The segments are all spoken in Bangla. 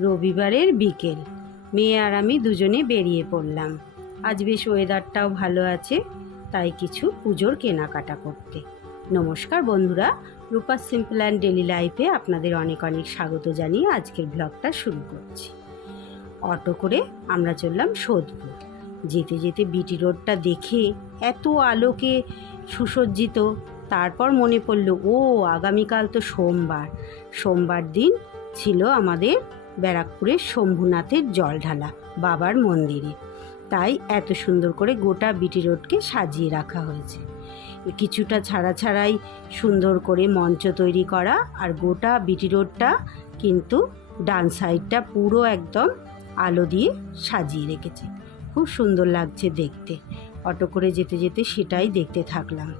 রবিবারের বিকেল, মেয়ে আর আমি দুজনে বেরিয়ে পড়লাম। আজ বেশ ওয়েদারটাও ভালো আছে, তাই কিছু পুজোর কেনাকাটা করতে। নমস্কার বন্ধুরা, রূপা সিম্পল অ্যান্ড ডেলি লাইফে আপনাদের অনেক অনেক স্বাগত জানিয়ে আজকের ব্লগটা শুরু করছি। অটো করে আমরা চললাম সোদপুর। যেতে যেতে বিটি রোডটা দেখে এত আলোকে সুসজ্জিত, তারপর মনে পড়ল আগামীকাল তো সোমবার দিন ছিল আমাদের ব্যারাকপুরের শম্ভুনাথের জল ঢালা বাবার মন্দিরে। তাই এত সুন্দর করে গোটা বিটি রোডকে সাজিয়ে রাখা হয়েছে। কিছুটা ছাড়াই সুন্দর করে মঞ্চ তৈরি করা, আর গোটা বিটি রোডটা কিন্তু ডান সাইডটা পুরো একদম আলো দিয়ে সাজিয়ে রেখেছে। খুব সুন্দর লাগছে দেখতে। অটো করে যেতে যেতে সেটাই দেখতে থাকলাম।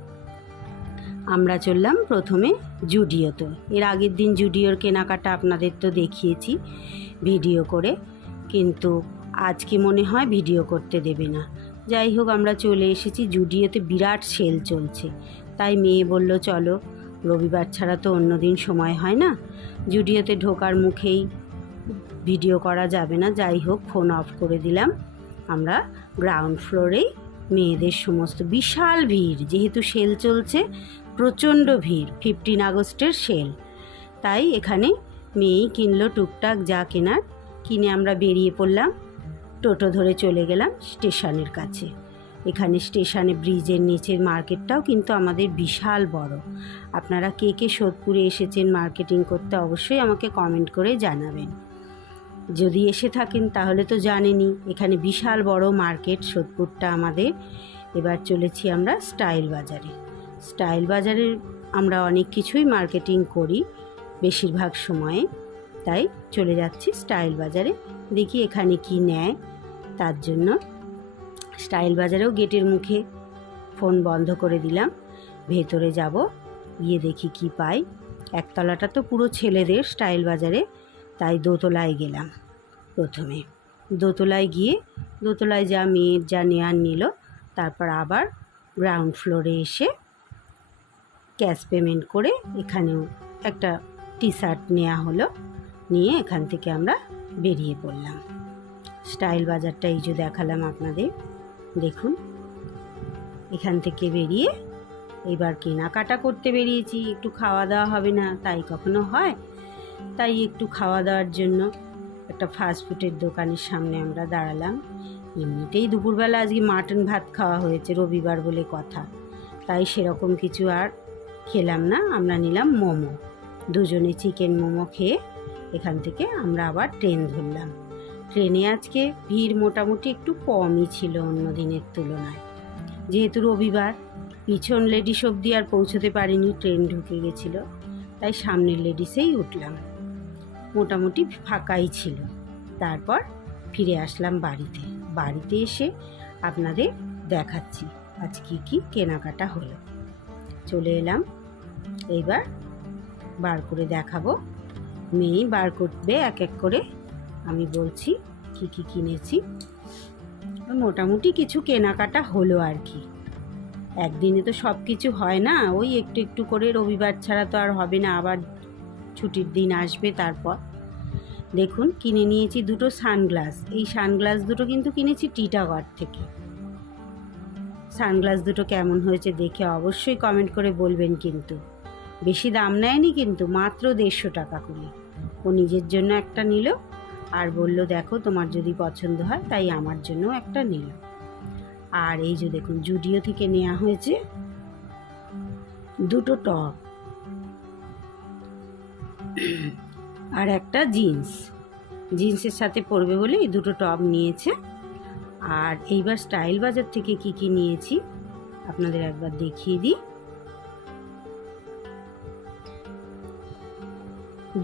আমরা চললাম প্রথমে জুডিওতে। এর আগের দিন জুডিওর কেনাকাটা আপনাদের তো দেখিয়েছি ভিডিও করে, কিন্তু আজকে মনে হয় ভিডিও করতে দেবে না। যাই হোক, আমরা চলে এসেছি। জুডিওতে বিরাট সেল চলছে, তাই মেয়ে বলল চলো, রবিবার ছাড়া তো অন্য দিন সময় হয় না। জুডিওতে ঢোকার মুখেই ভিডিও করা যাবে না, যাই হোক ফোন অফ করে দিলাম। আমরা গ্রাউন্ড ফ্লোরেই মেয়েদের সমস্ত বিশাল ভিড়, যেহেতু সেল চলছে প্রচণ্ড ভিড়, 15 আগস্টের সেল, তাই এখানে মেয়েই কিনলো টুকটাক যা কেনার। কিনে আমরা বেরিয়ে পড়লাম। টোটো ধরে চলে গেলাম স্টেশনের কাছে। এখানে স্টেশনে ব্রিজের নিচের মার্কেটটাও কিন্তু আমাদের বিশাল বড়। আপনারা কে কে সোদপুরে এসেছেন মার্কেটিং করতে অবশ্যই আমাকে কমেন্ট করে জানাবেন। যদি এসে থাকেন তাহলে তো জানেনই, এখানে বিশাল বড় মার্কেট সোদপুরটা আমাদের। এবার চলেছি আমরা স্টাইল বাজারে। স্টাইল বাজারে আমরা অনেক কিছুই মার্কেটিং করি বেশিরভাগ সময়ে, তাই চলে যাচ্ছি স্টাইল বাজারে। দেখি এখানে কি নেয়। তার জন্য স্টাইল বাজারেও গেটের মুখে ফোন বন্ধ করে দিলাম। ভেতরে যাব, গিয়ে দেখি কি পাই। একতলাটা তো পুরো ছেলেদের স্টাইল বাজারে, তাই দোতলায় গেলাম। প্রথমে দোতলায় গিয়ে দোতলায় যা মেয়ের যা নেয়ার নিল, তারপর আবার গ্রাউন্ড ফ্লোরে এসে ক্যাশ পেমেন্ট করে এখানেও একটা টি শার্ট নেওয়া হলো। নিয়ে এখান থেকে আমরা বেরিয়ে পড়লাম। স্টাইল বাজারটা এই যে দেখালাম আপনাদের, দেখুন। এখান থেকে বেরিয়ে এবার কেনাকাটা করতে বেরিয়েছি। একটু খাওয়া দাওয়া হবে না তাই কখনো হয়, তাই একটু খাওয়া দাওয়ার জন্য একটা ফাস্টফুডের দোকানের সামনে আমরা দাঁড়ালাম। এমনিতেই দুপুরবেলা আজকে মাটন ভাত খাওয়া হয়েছে, রবিবার বলে কথা, তাই সেরকম কিছু আর খেলাম না। আমরা নিলাম মোমো, দুজনে চিকেন মোমো খেয়ে এখান থেকে আমরা আবার ট্রেন ধরলাম। ট্রেনে আজকে ভিড় মোটামুটি একটু কমই ছিল অন্য দিনের তুলনায়, যেহেতু রবিবার। পিছন লেডিস অবধি আর পৌঁছতে পারিনি, ট্রেন ঢুকে গেছিলো, তাই সামনের লেডিসেই উঠলাম। মোটামুটি ফাঁকাই ছিল। তারপর ফিরে আসলাম বাড়িতে। বাড়িতে এসে আপনাদের দেখাচ্ছি আজ কি কেনাকাটা হলো। চলে এলাম, এইবার বার করে দেখাবো। মেয়ে বার করবে এক এক করে, আমি বলছি কি কিনেছি। মোটামুটি কিছু কেনাকাটা হলো আর কি। একদিনে তো সব কিছু হয় না, ওই একটু একটু করে, রবিবার ছাড়া তো আর হবে না, আবার ছুটির দিন আসবে। তারপর দেখুন কিনে নিয়েছি দুটো সানগ্লাস। এই সানগ্লাস দুটো কিন্তু কিনেছি টিটাগড় থেকে। সানগ্লাস দুটো কেমন হয়েছে দেখে অবশ্যই কমেন্ট করে বলবেন। কিন্তু বেশি দাম নেয়নি, কিন্তু মাত্র 150 টাকা করে। ও নিজের জন্য একটা নিল, আর বলল দেখো তোমার যদি পছন্দ হয়, তাই আমার জন্য একটা নিল। আর এই যে দেখুন জুডিও থেকে নেওয়া হয়েছে দুটো টপ আর একটা জিন্সের সাথে পরবে বলে এই দুটো টপ নিয়েছে। আর এইবার স্টাইল বাজার থেকে কি নিয়েছি আপনাদের একবার দেখিয়ে দিই।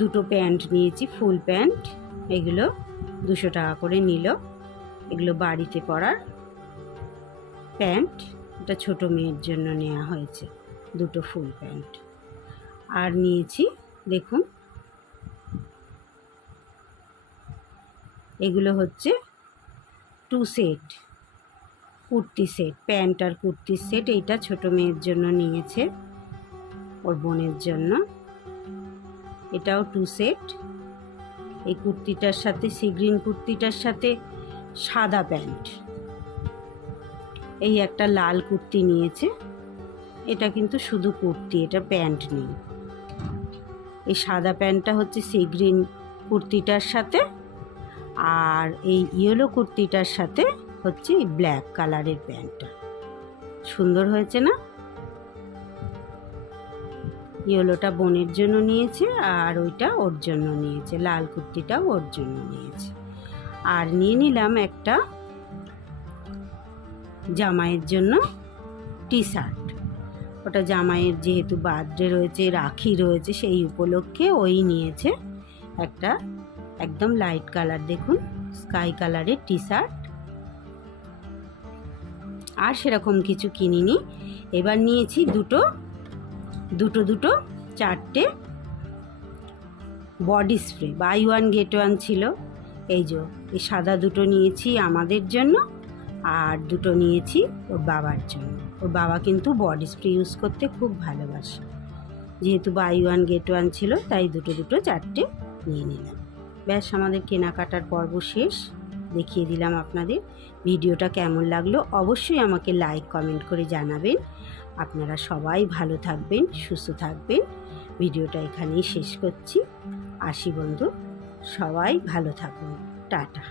দুটো প্যান্ট নিয়েছি, ফুল প্যান্ট। এগুলো 200 টাকা করে নিল। এগুলো বাড়িতে পরার প্যান্ট। এটা ছোট মেয়ের জন্য নেওয়া হয়েছে দুটো ফুল প্যান্ট। আর নিয়েছি দেখুন, এগুলো হচ্ছে 2 সেট কুর্তি সেট, প্যান্ট আর কুর্তির সেট। এইটা ছোট মেয়ের জন্য নিয়েছে, ওর বোনের জন্য। এটাও 2 সেট। এই কুর্তিটার সাথে, সি গ্রিন কুর্তিটার সাথে সাদা প্যান্ট। এই একটা লাল কুর্তি নিয়েছে, এটা কিন্তু শুধু কুর্তি, এটা প্যান্ট নেই। এই সাদা প্যান্টটা হচ্ছে সি গ্রিন কুর্তিটার সাথে, আর এই ইয়েলো কুর্তিটার সাথে হচ্ছে এই ব্ল্যাক কালারের প্যান্টটা। সুন্দর হয়েছে না? ইয়েলোটা বোনের জন্য নিয়েছে, আর ওইটা ওর জন্য নিয়েছে, লাল কুর্তিটাও ওর জন্য নিয়েছে। আর নিয়ে নিলাম একটা জামাইয়ের জন্য টি শার্ট। ওটা জামাইয়ের যেহেতু বার্থডে রয়েছে, রাখি রয়েছে, সেই উপলক্ষে ওই নিয়েছে একটা একদম লাইট কালার, দেখুন স্কাই কালারের টি শার্ট। আর সেরকম কিছু কিনিনি। এবার নিয়েছি দুটো চারটে body spray, buy one get one ছিল। এই সাদা দুটো নিয়েছি আমাদের জন্য, আর দুটো নিয়েছি ওর বাবার জন্য। ওর বাবা কিন্তু বডি স্প্রে ইউজ করতে খুব ভালোবাসে, যেহেতু বাই ওয়ান গেট ওয়ান ছিল তাই দুটো চারটে নিয়ে নিলাম। ব্যাস, আমাদের কেনাকাটার পর্ব শেষ। দেখিয়ে দিলাম আপনাদের। ভিডিওটা কেমন লাগলো অবশ্যই আমাকে লাইক কমেন্ট করে জানাবেন। আপনারা সবাই ভালো থাকবেন, সুস্থ থাকবেন। ভিডিওটা এখানেই শেষ করছি। আসি বন্ধু, সবাই ভালো থাকুন। টাটা।